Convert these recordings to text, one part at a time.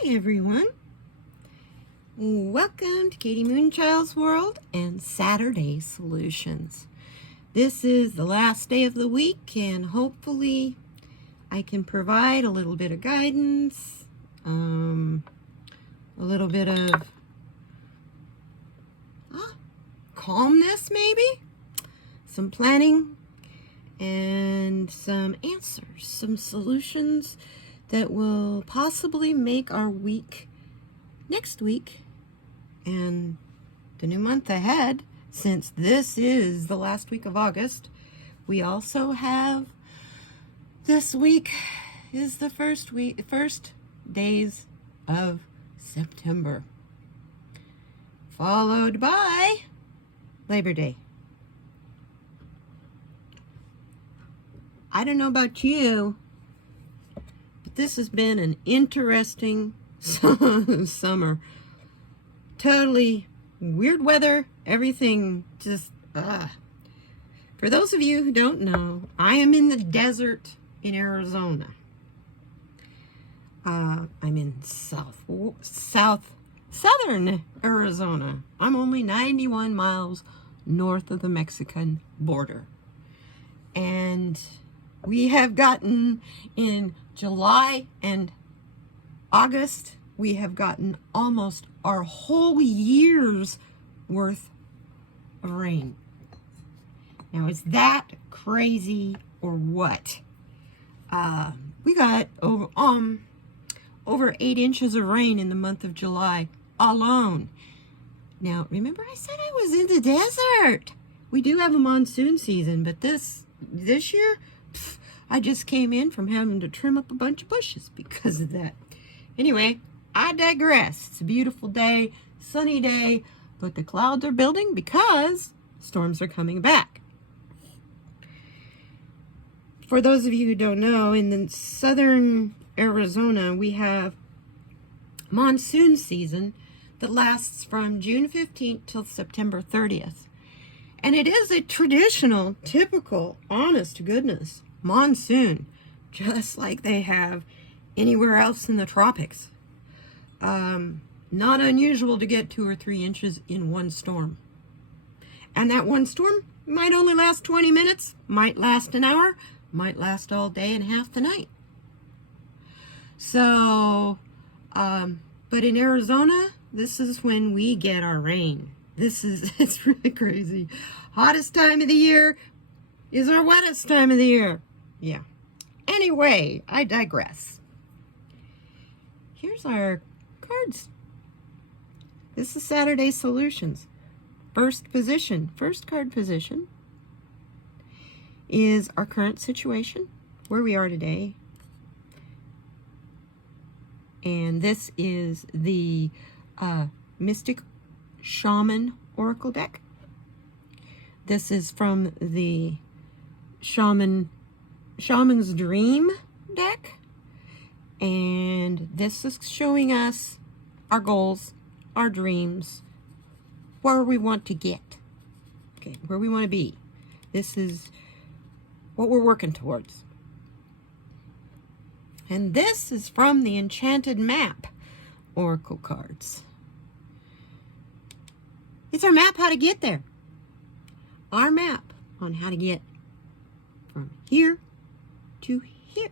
Hi everyone. Welcome to Katie Moonchild's World and Saturday Solutions. This is the last day of the week and hopefully I can provide a little bit of guidance, a little bit of calmness maybe, some planning, and some answers, some solutions that will possibly make our week next week and the new month ahead, since this is the last week of August. We also have this week is the first days of September, followed by Labor Day. I don't know about you, but this has been an interesting summer. Totally weird weather, everything just For those of you who don't know, I am in the desert in Arizona. I'm in southern Arizona. I'm only 91 miles north of the Mexican border. And we have gotten in July and August, we have gotten almost our whole year's worth of rain. Now, is that crazy or what? We got over 8 inches of rain in the month of July alone. Now, remember I said I was in the desert. We do have a monsoon season, but this year, I just came in from having to trim up a bunch of bushes because of that. Anyway, I digress. It's a beautiful day, sunny day, but the clouds are building because storms are coming back. For those of you who don't know, in the southern Arizona, we have monsoon season that lasts from June 15th till September 30th. And it is a traditional, typical, honest to goodness monsoon, just like they have anywhere else in the tropics. Not unusual to get 2 or 3 inches in one storm. And that one storm might only last 20 minutes, might last an hour, might last all day and half the night. So, but in Arizona, this is when we get our rain. It's really crazy. Hottest time of the year is our wettest time of the year. Yeah. Anyway, I digress. Here's our cards. This is Saturday Solutions. First card position is our current situation, where we are today. And this is the Mystic Shaman Oracle deck. This is from the Shaman's Dream deck. And this is showing us our goals, our dreams, where we want to get, okay, where we want to be. This is what we're working towards. And this is from the Enchanted Map Oracle cards. It's our map how to get there. Our map on how to get from here to here.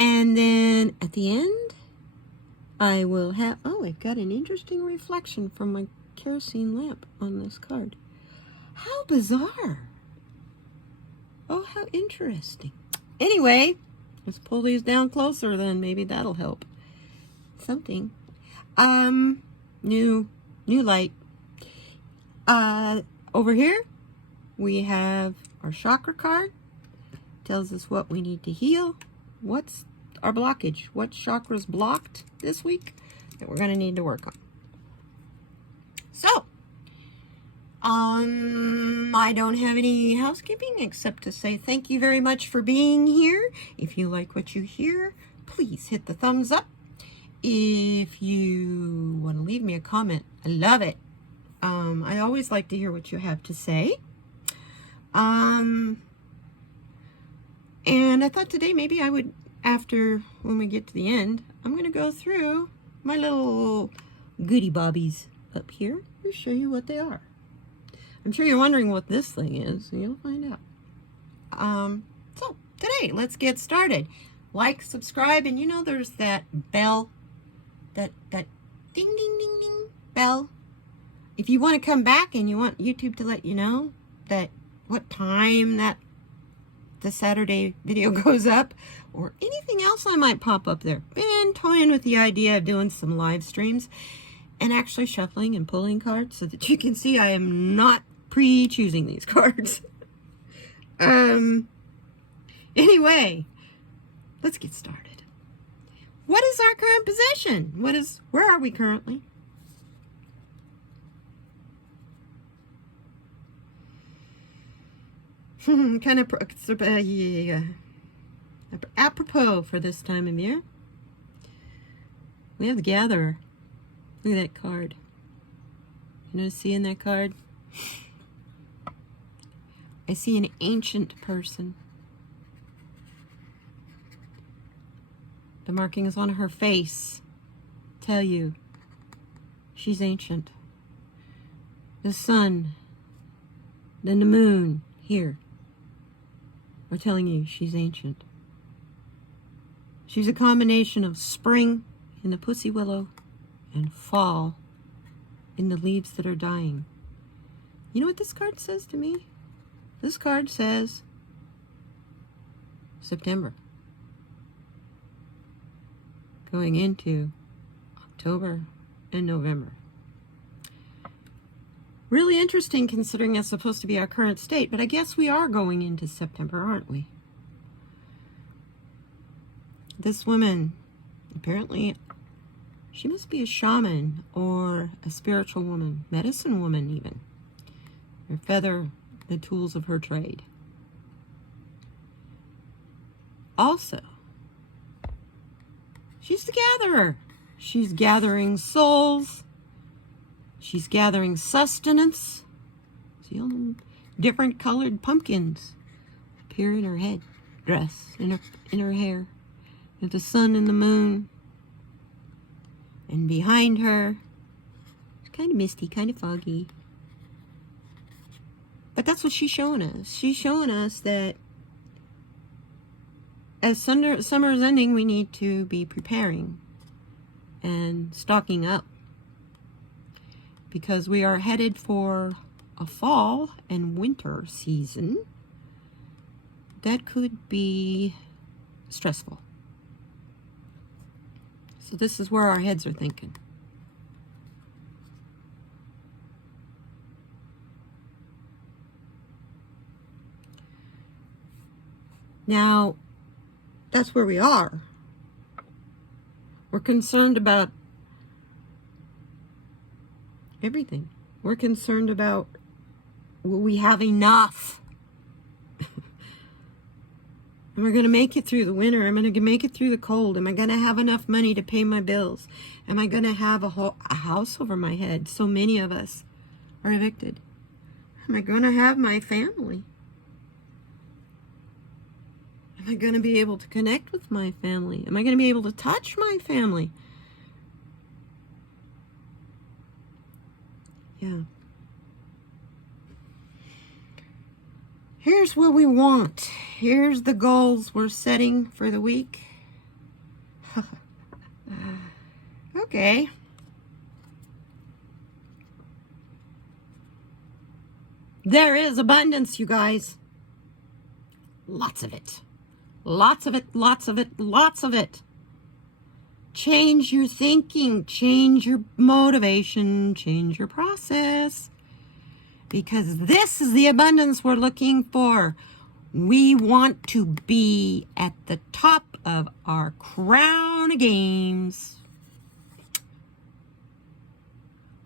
And then at the end, I will have, I've got an interesting reflection from my kerosene lamp on this card. How bizarre. Oh, how interesting. Anyway, let's pull these down closer, then maybe that'll help. Something. New light. Over here, we have our chakra card. Tells us what we need to heal. What's our blockage? What chakra's blocked this week that we're going to need to work on? So, I don't have any housekeeping except to say thank you very much for being here. If you like what you hear, please hit the thumbs up. If you want to leave me a comment, I love it. I always like to hear what you have to say. And I thought today maybe I would, when we get to the end, I'm going to go through my little goodie bobbies up here and show you what they are. I'm sure you're wondering what this thing is, and you'll find out. So today, let's get started. Like, subscribe, and you know there's that bell, that ding, ding, ding, ding bell. If you want to come back and you want YouTube to let you know that what time that the Saturday video goes up, or anything else I might pop up there. Been toying with the idea of doing some live streams and actually shuffling and pulling cards so that you can see I am not pre-choosing these cards. Anyway, let's get started. What is our current position? Where are we currently? Kind of apropos for this time of year. We have the Gatherer. Look at that card. You know, see in that card? I see an ancient person. The markings on her face tell you she's ancient. The sun, then the moon here are telling you she's ancient. She's a combination of spring in the pussy willow and fall in the leaves that are dying. You know what this card says to me? This card says September. Going into October and November. Really interesting considering it's supposed to be our current state, but I guess we are going into September, aren't we? This woman, apparently, she must be a shaman or a spiritual woman, medicine woman even. Her feather, the tools of her trade. Also, she's the gatherer. She's gathering souls. She's gathering sustenance. See all them different colored pumpkins appear in her head dress, in her hair. With the sun and the moon. And behind her, it's kind of misty, kind of foggy. But that's what she's showing us. She's showing us that as summer's ending, we need to be preparing and stocking up. Because we are headed for a fall and winter season that could be stressful. So this is where our heads are thinking. Now, that's where we are. We're concerned about everything. We're concerned about, will we have enough? Am I going to make it through the winter? Am I going to make it through the cold? Am I going to have enough money to pay my bills? Am I going to have a house over my head? So many of us are evicted. Am I going to have my family? Am I going to be able to connect with my family? Am I going to be able to touch my family? Yeah. Here's what we want. Here's the goals we're setting for the week. Okay. There is abundance, you guys. Lots of it. Lots of it, lots of it, lots of it. Change your thinking, change your motivation, change your process. Because this is the abundance we're looking for. We want to be at the top of our crown of games.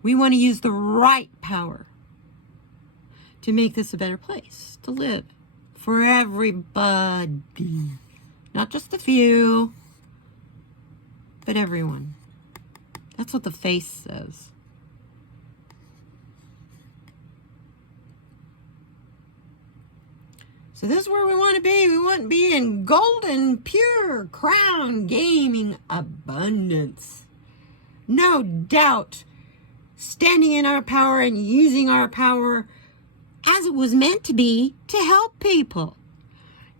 We want to use the right power to make this a better place to live for everybody. Not just a few, but everyone. That's what the face says. So this is where we want to be. We want to be in golden, pure, crown gaming abundance. No doubt, standing in our power and using our power as it was meant to be, to help people,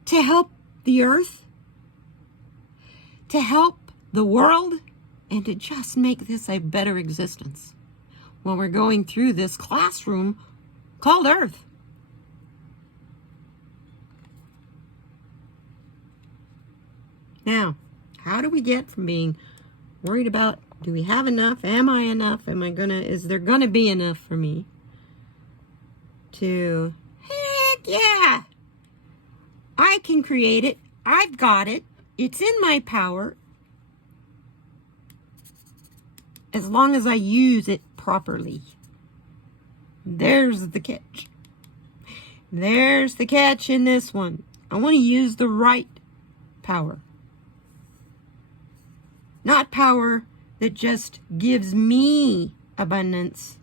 to help the earth, to help the world, and to just make this a better existence while we're going through this classroom called Earth. Now, how do we get from being worried about, do we have enough? Am I enough? Is there gonna be enough for me? To, heck yeah, I can create it. I've got it. It's in my power. As long as I use it properly. There's the catch. There's the catch in this one. I want to use the right power. Not power that just gives me abundance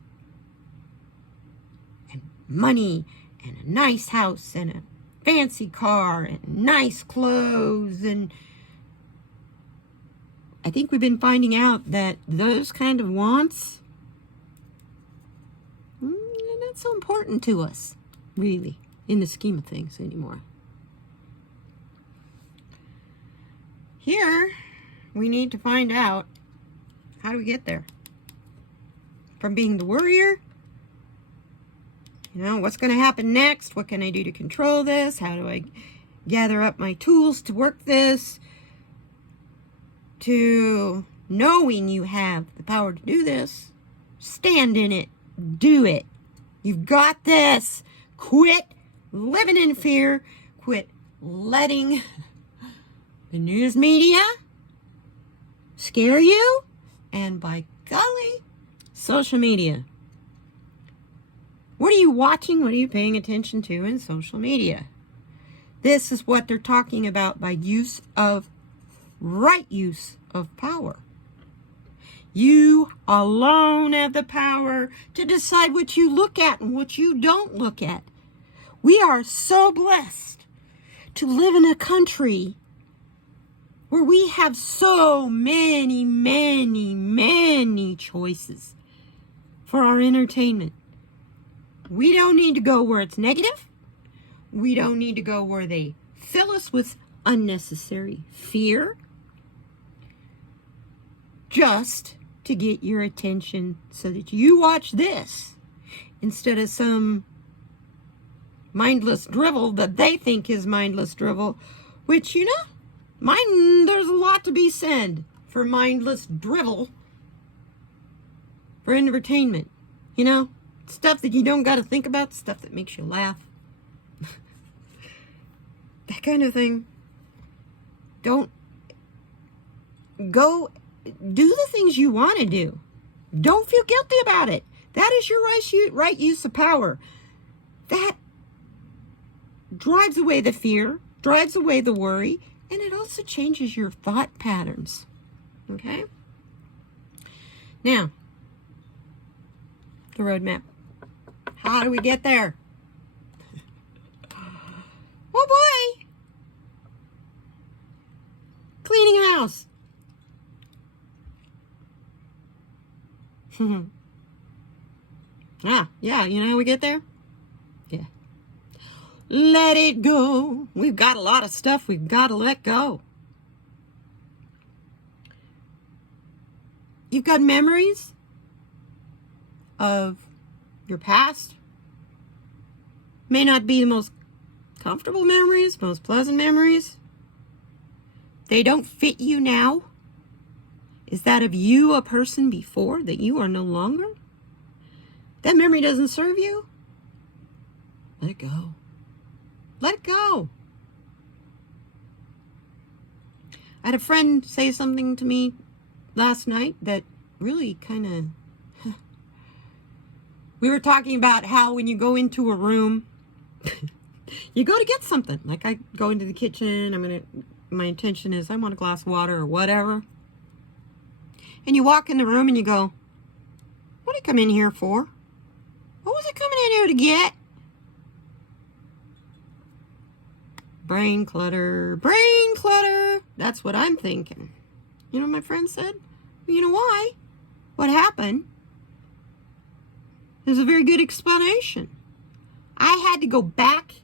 and money and a nice house and a fancy car and nice clothes. And I think we've been finding out that those kind of wants are not so important to us, really, in the scheme of things anymore. Here, we need to find out, how do we get there? From being the worrier, what's going to happen next? What can I do to control this? How do I gather up my tools to work this? To knowing you have the power to do this, stand in it, do it. You've got this. Quit living in fear. Quit letting the news media scare you. And by golly, social media. What are you watching? What are you paying attention to in social media? This is what they're talking about by right use of power. You alone have the power to decide what you look at and what you don't look at. We are so blessed to live in a country where we have so many, many, many choices for our entertainment. We don't need to go where it's negative. We don't need to go where they fill us with unnecessary fear, just to get your attention so that you watch this instead of some mindless drivel that they think is mindless drivel, which, there's a lot to be said for mindless drivel for entertainment. Stuff that you don't got to think about, stuff that makes you laugh. That kind of thing. Don't go do the things you want to do. Don't feel guilty about it. That is your right use of power. That drives away the fear, drives away the worry, and it also changes your thought patterns. Okay? Now, the roadmap. How do we get there? Oh boy! Cleaning a house. Yeah, you know how we get there? Yeah. Let it go. We've got a lot of stuff we've got to let go. You've got memories of your past. May not be the most comfortable memories, most pleasant memories. They don't fit you now. Is that of you, a person before, that you are no longer? That memory doesn't serve you? Let it go. Let it go. I had a friend say something to me last night that really kind of... We were talking about how when you go into a room, you go to get something. Like I go into the kitchen, my intention is I want a glass of water or whatever. And you walk in the room and you go, what did I come in here for? What was I coming in here to get? Brain clutter, brain clutter. That's what I'm thinking. You know what my friend said? Well, you know why? What happened? There's a very good explanation. I had to go back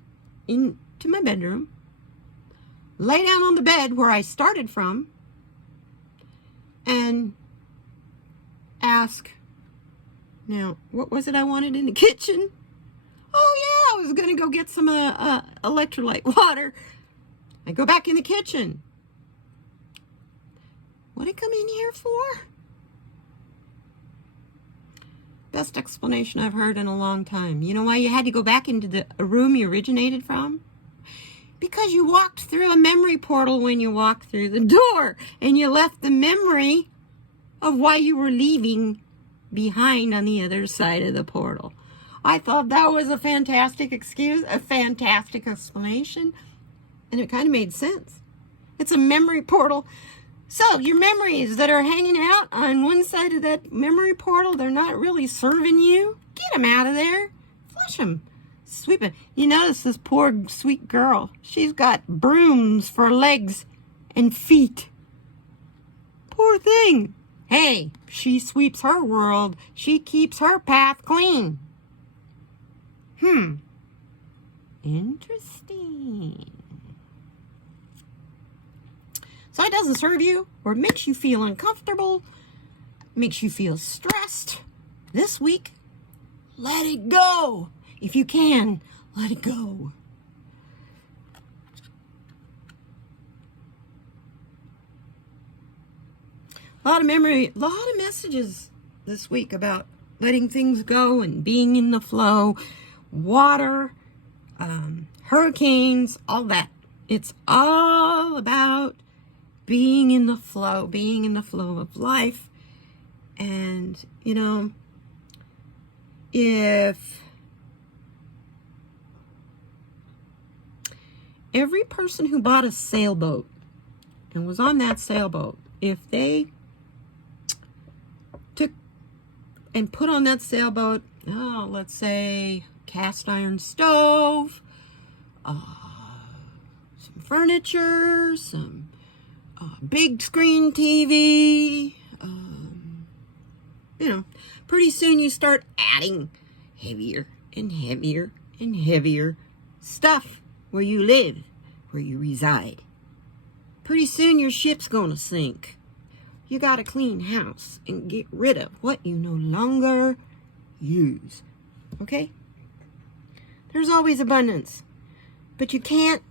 into my bedroom, lay down on the bed where I started from, and ask, now, what was it I wanted in the kitchen? Oh, yeah, I was going to go get some electrolyte water. I go back in the kitchen. What did I come in here for? Best explanation I've heard in a long time. You know why you had to go back into the room you originated from? Because you walked through a memory portal when you walked through the door, and you left the memory of why you were leaving behind on the other side of the portal. I thought that was a fantastic excuse, a fantastic explanation, and it kind of made sense. It's a memory portal. So your memories that are hanging out on one side of that memory portal, they're not really serving you. Get them out of there. Flush them. Sweep it. You notice this poor sweet girl. She's got brooms for legs and feet. Poor thing. Hey, she sweeps her world. She keeps her path clean. Interesting. So it doesn't serve you, or it makes you feel uncomfortable, makes you feel stressed. This week, let it go. If you can, let it go. A lot of messages this week about letting things go and being in the flow. Water, hurricanes, all that. It's all about being in the flow of life. And, you know, if every person who bought a sailboat and was on that sailboat, if they took and put on that sailboat, let's say cast iron stove, some furniture, some big screen TV, you know, pretty soon you start adding heavier and heavier and heavier stuff where you live, where you reside. Pretty soon your ship's gonna sink. You gotta clean house and get rid of what you no longer use. Okay? There's always abundance, but you can't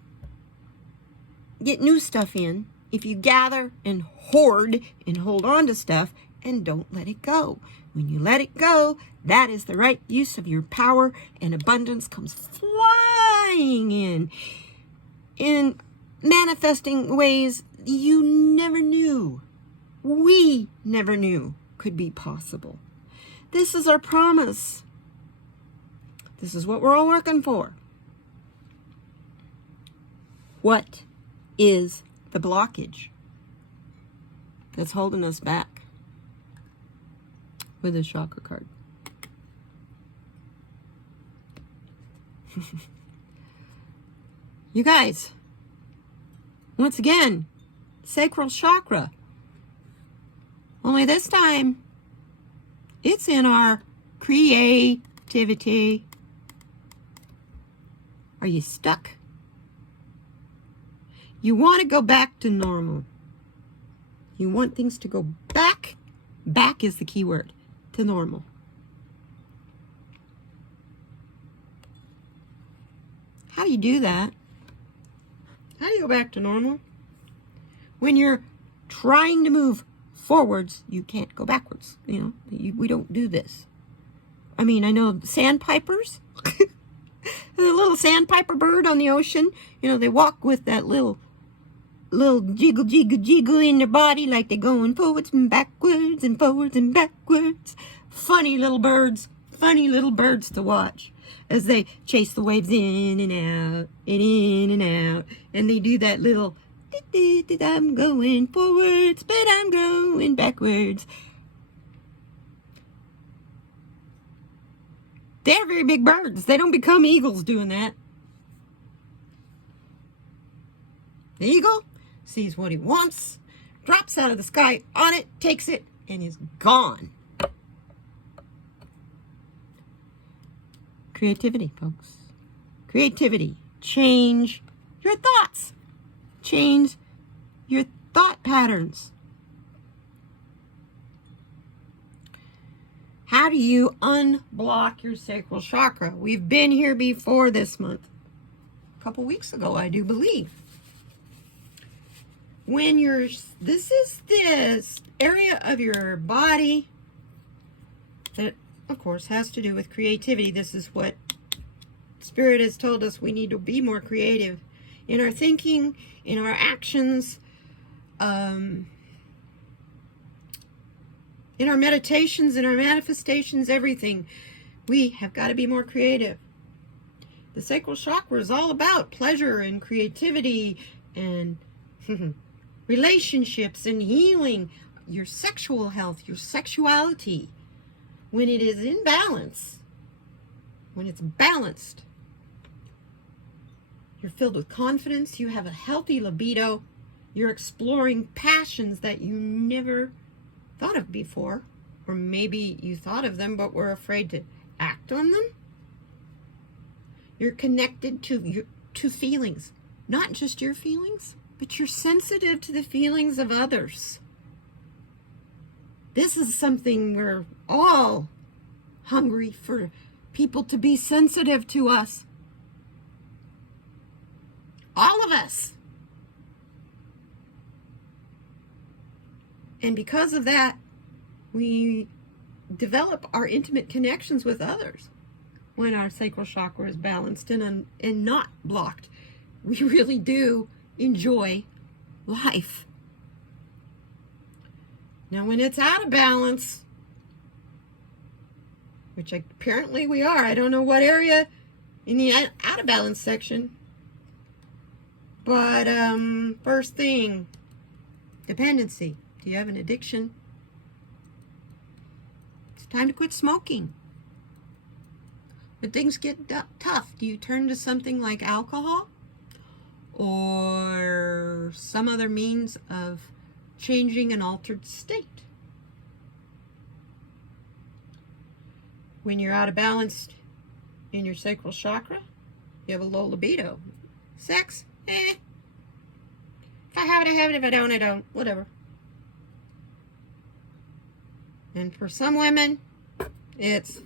get new stuff in if you gather and hoard and hold on to stuff and don't let it go. When you let it go, that is the right use of your power, and abundance comes flying in manifesting ways you never knew, we never knew could be possible. This is our promise. This is what we're all working for. What is the blockage that's holding us back with a chakra card? You guys, once again, sacral chakra. Only this time, it's in our creativity. Are you stuck? You want to go back to normal. You want things to go back. Back is the key word, to normal. How do you do that? How do you go back to normal? When you're trying to move forwards, you can't go backwards. You know, we don't do this. I mean, I know sandpipers, the little sandpiper bird on the ocean, you know, they walk with that little jiggle, jiggle, jiggle in their body like they're going forwards and backwards and forwards and backwards. Funny little birds to watch as they chase the waves in and out and in and out. And they do that little, I'm going forwards, but I'm going backwards. They're very big birds. They don't become eagles doing that. The eagle sees what he wants, drops out of the sky on it, takes it, and is gone. Creativity, folks. Creativity. Change your thoughts. Change your thought patterns. How do you unblock your sacral chakra? We've been here before this month. A couple weeks ago, I do believe. When this is this area of your body that, of course, has to do with creativity. This is what Spirit has told us. We need to be more creative in our thinking, in our actions, in our meditations, in our manifestations, everything. We have got to be more creative. The sacral chakra is all about pleasure and creativity and relationships and healing, your sexual health, your sexuality. When it is in balance, when it's balanced, you're filled with confidence, you have a healthy libido, you're exploring passions that you never thought of before, or maybe you thought of them but were afraid to act on them. You're connected to feelings, not just your feelings, but you're sensitive to the feelings of others. This is something we're all hungry for, people to be sensitive to us. All of us. And because of that, we develop our intimate connections with others when our sacral chakra is balanced and not blocked. We really do enjoy life. Now, when it's out of balance, which apparently we are, I don't know what area in the out of balance section, but first thing, dependency. Do you have an addiction? It's time to quit smoking. When things get tough, do you turn to something like alcohol or some other means of changing an altered state? When you're out of balance in your sacral chakra, you have a low libido. Sex? If I have it, I have it. If I don't, I don't. Whatever. And for some women, it's,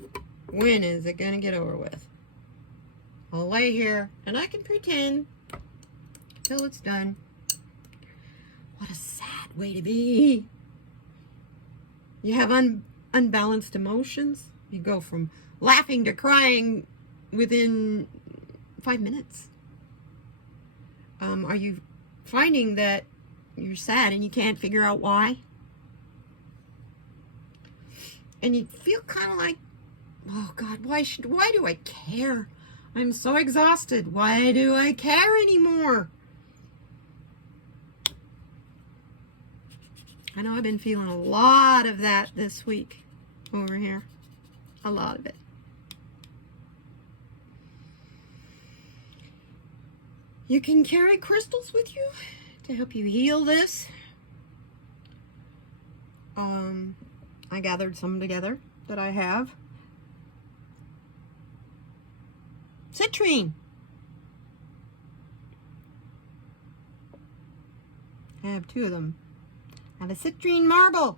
when is it going to get over with? I'll lay here and I can pretend till it's done. What a sad way to be. You have unbalanced emotions. You go from laughing to crying within 5 minutes. Are you finding that you're sad and you can't figure out why? And you feel kind of like, oh God, why do I care? I'm so exhausted. Why do I care anymore? I know I've been feeling a lot of that this week over here. A lot of it. You can carry crystals with you to help you heal this. I gathered some together that I have. Citrine. I have 2 of them. I have a citrine marble.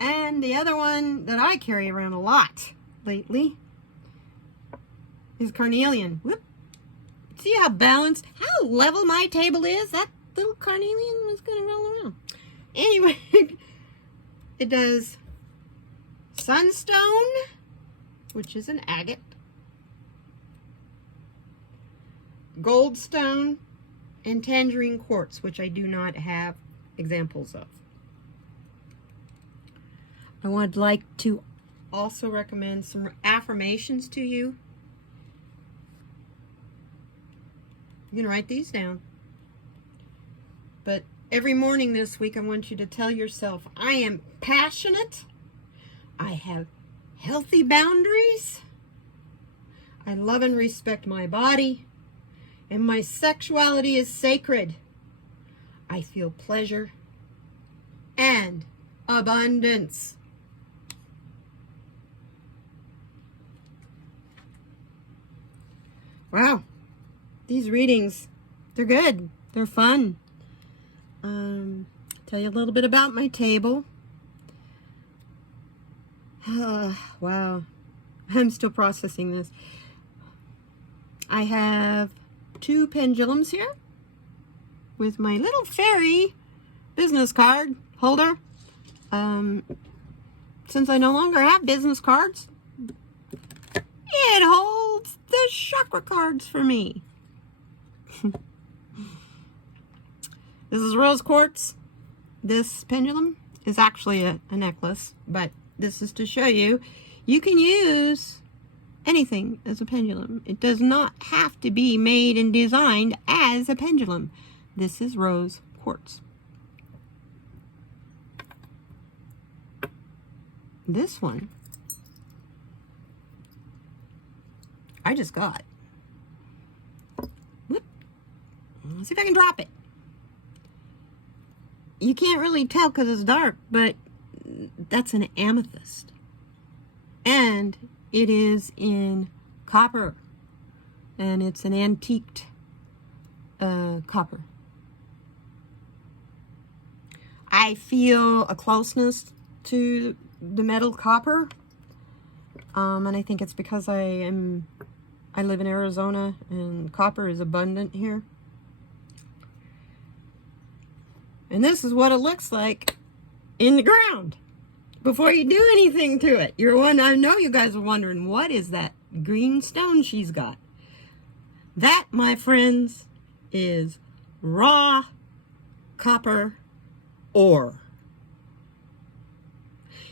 And the other one that I carry around a lot lately is carnelian. Whoop. See how balanced, how level my table is? That little carnelian was going to roll around. Anyway, it does sunstone, which is an agate, goldstone, and tangerine quartz, which I do not have examples of. I would like to also recommend some affirmations to you. You can write these down. But every morning this week, I want you to tell yourself, I am passionate. I have healthy boundaries. I love and respect my body. and my sexuality is sacred. I feel pleasure and abundance. Wow, these readings, they're good. They're fun. Tell you a little bit about my table. Wow, I'm still processing this. I have 2 pendulums here with my little fairy business card holder. Since I no longer have business cards, it holds the chakra cards for me. This is rose quartz. This pendulum is actually a necklace, but this is to show you you can use anything as a pendulum. It does not have to be made and designed as a pendulum. This is rose quartz. This one I just got. Whoop. Let's see if I can drop it. You can't really tell because it's dark, but that's an amethyst. And it is in copper. And it's an antiqued copper. I feel a closeness to the metal copper. And I think it's because I live in Arizona and copper is abundant here. And this is what it looks like in the ground before you do anything to it. I know you guys are wondering, what is that green stone she's got? That, my friends, is raw copper ore.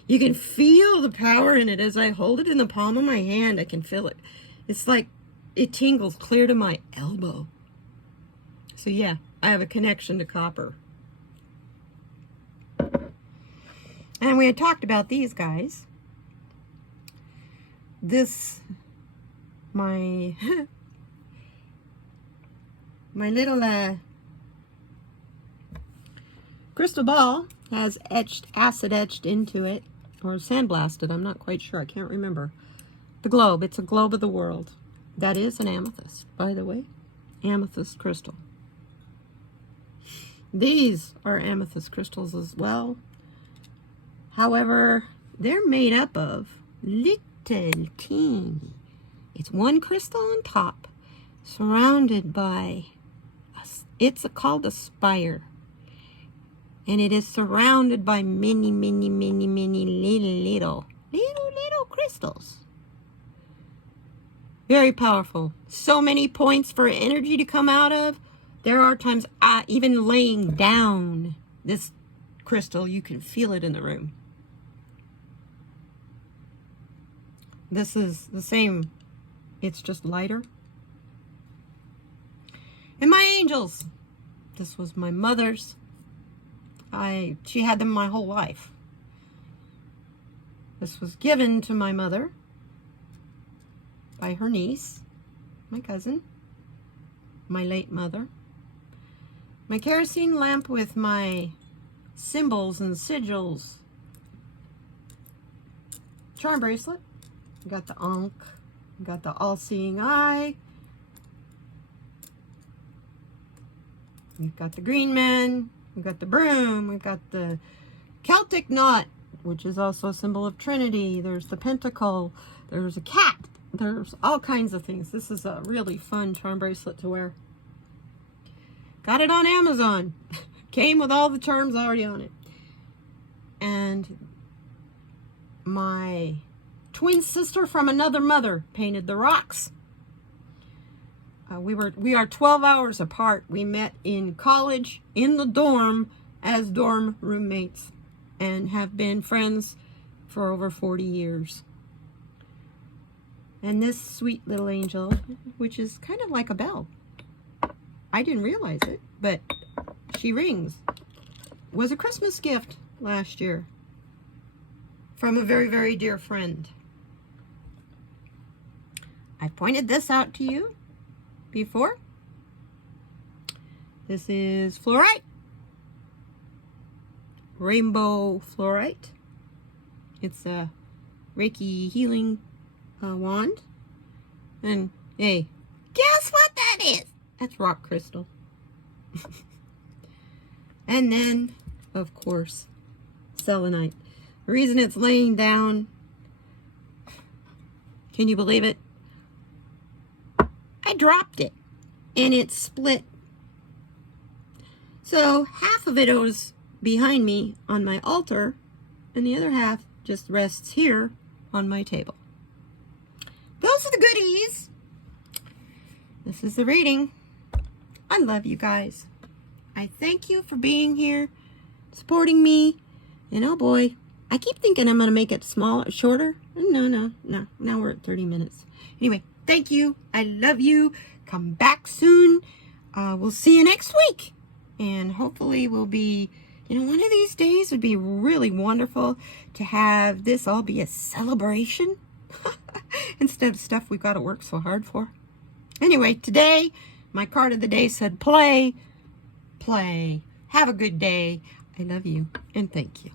You can feel the power in it as I hold it in the palm of my hand. I can feel it. It's like it tingles clear to my elbow. So yeah, I have a connection to copper. And we had talked about these guys. This, my little crystal ball has acid etched into it, or sandblasted, I'm not quite sure, I can't remember. The globe, it's a globe of the world. That is an amethyst, by the way. Amethyst crystal. These are amethyst crystals as well. However, they're made up of little teeny. It's one crystal on top, surrounded by, it's called a spire. And it is surrounded by many, many, many, many little crystals. Very powerful. So many points for energy to come out of. There are times, even laying down this crystal, you can feel it in the room. This is the same. It's just lighter. And my angels. This was my mother's. She had them my whole life. This was given to my mother by her niece, my cousin, my late mother. My kerosene lamp with my symbols and sigils. Charm bracelet. We got the Ankh. We got the all-seeing eye. We've got the green man. We've got the broom. We've got the Celtic knot, which is also a symbol of Trinity. There's the pentacle. There's a cat. There's all kinds of things. This is a really fun charm bracelet to wear. Got it on Amazon. Came with all the charms already on it. And my twin sister from another mother painted the rocks. We are 12 hours apart. We met in college, in the dorm, as dorm roommates, and have been friends for over 40 years. And this sweet little angel, which is kind of like a bell. I didn't realize it, but she rings. Was a Christmas gift last year from a very, very dear friend. I pointed this out to you before. This is fluorite. Rainbow fluorite. It's a Reiki healing wand. And hey, guess what that is? That's rock crystal. And then, of course, selenite. The reason it's laying down, can you believe it? I dropped it and it split. So half of it goes behind me on my altar and the other half just rests here on my table. Those are the goodies. This is the reading. I love you guys. I thank you for being here, supporting me. And oh boy, I keep thinking I'm going to make it smaller, shorter. No. Now we're at 30 minutes. Anyway, thank you. I love you. Come back soon. We'll see you next week. And hopefully we'll be, one of these days would be really wonderful to have this all be a celebration instead of stuff we've got to work so hard for. Anyway, today, my card of the day said play. Have a good day. I love you and thank you.